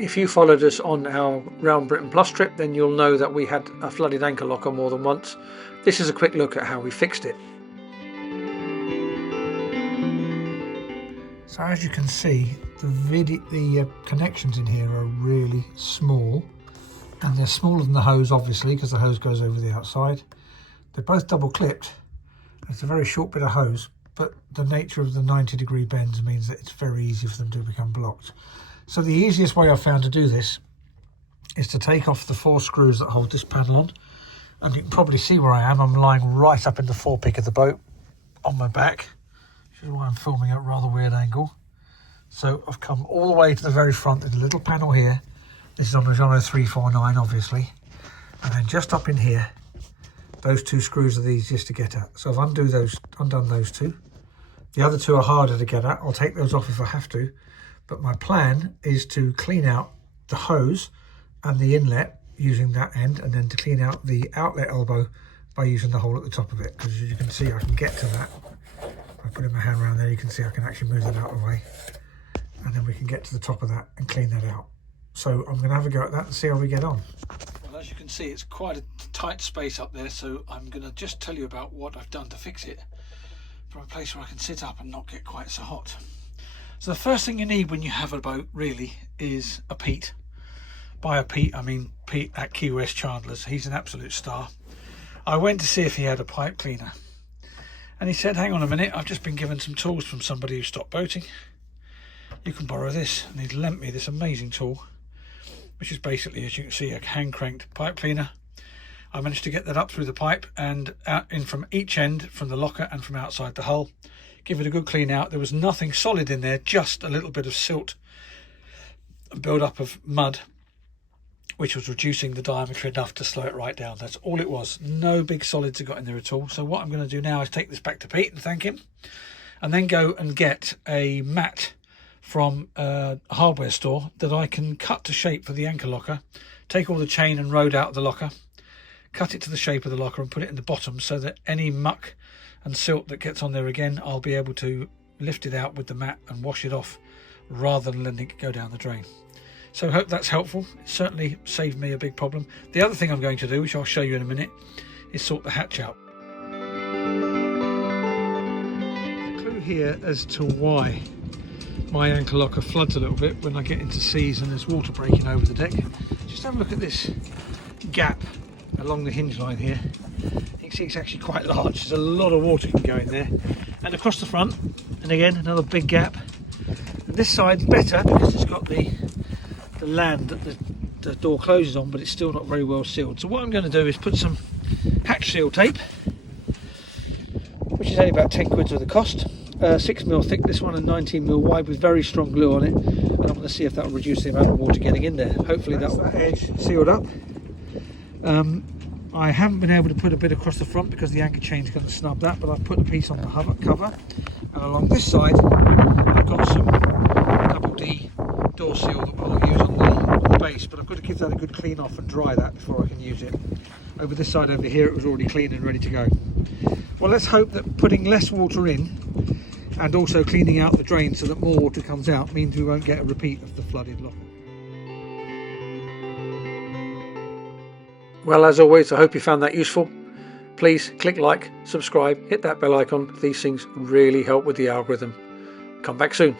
If you followed us on our Round Britain Plus trip, then you'll know that we had a flooded anchor locker more than once. This is a quick look at how we fixed it. So as you can see, the connections in here are really small, and they're smaller than the hose, obviously, because the hose goes over the outside. They're both double clipped. It's a very short bit of hose, but the nature of the 90-degree bends means that it's very easy for them to become blocked. So the easiest way I've found to do this is to take off the 4 screws that hold this panel on. And you can probably see where I am. I'm lying right up in the forepeak of the boat on my back, which is why I'm filming at a rather weird angle. So I've come all the way to the very front. There's a little panel here. This is on the Jeanneau 349, obviously. And then just up in here, those 2 screws are the easiest to get at. So I've undone those 2. The other 2 are harder to get at. I'll take those off if I have to. But my plan is to clean out the hose and the inlet using that end, and then to clean out the outlet elbow by using the hole at the top of it. Because as you can see, I can get to that. If I put my hand around there, you can see I can actually move that out of the way. And then we can get to the top of that and clean that out. So I'm going to have a go at that and see how we get on. Well, as you can see, it's quite a tight space up there, so I'm going to just tell you about what I've done to fix it from a place where I can sit up and not get quite so hot. So the first thing you need when you have a boat really is a Pete. By a Pete, I mean Pete at Key West Chandler's. He's an absolute star. I went to see if he had a pipe cleaner, and he said, hang on a minute, I've just been given some tools from somebody who stopped boating. You can borrow this. And he lent me this amazing tool, which is basically, as you can see, a hand cranked pipe cleaner. I managed to get that up through the pipe and out in from each end, from the locker and from outside the hull. Give it a good clean out. There was nothing solid in there, just a little bit of silt and build up of mud, which was reducing the diameter enough to slow it right down. That's all it was. No big solids have got in there at all. So what I'm going to do now is take this back to Pete and thank him, and then go and get a mat from a hardware store that I can cut to shape for the anchor locker. Take all the chain and rode out of the locker, cut it to the shape of the locker and put it in the bottom, so that any muck and silt that gets on there again, I'll be able to lift it out with the mat and wash it off rather than letting it go down the drain. So I hope that's helpful. It certainly saved me a big problem. The other thing I'm going to do, which I'll show you in a minute, is sort the hatch out. The clue here as to why my anchor locker floods a little bit when I get into seas and there's water breaking over the deck. Just have a look at this gap along the hinge line here. You can see it's actually quite large. There's a lot of water can go in there. And across the front, and again another big gap. And this side's better because it's got the land that the door closes on, but it's still not very well sealed. So what I'm going to do is put some hatch seal tape, which is only about 10 quid's worth of cost. 6mm thick this one and 19mm wide, with very strong glue on it, and I'm going to see if that will reduce the amount of water getting in there. Hopefully that edge sealed up. I haven't been able to put a bit across the front because the anchor chain's going to snub that, but I've put a piece on the cover, and along this side I've got some double D door seal that I'll use on the base, but I've got to give that a good clean off and dry that before I can use it. Over this side over here it was already clean and ready to go. Well, let's hope that putting less water in and also cleaning out the drain so that more water comes out means we won't get a repeat of the flooded locker. Well, as always, I hope you found that useful. Please click like, subscribe, hit that bell icon. These things really help with the algorithm. Come back soon.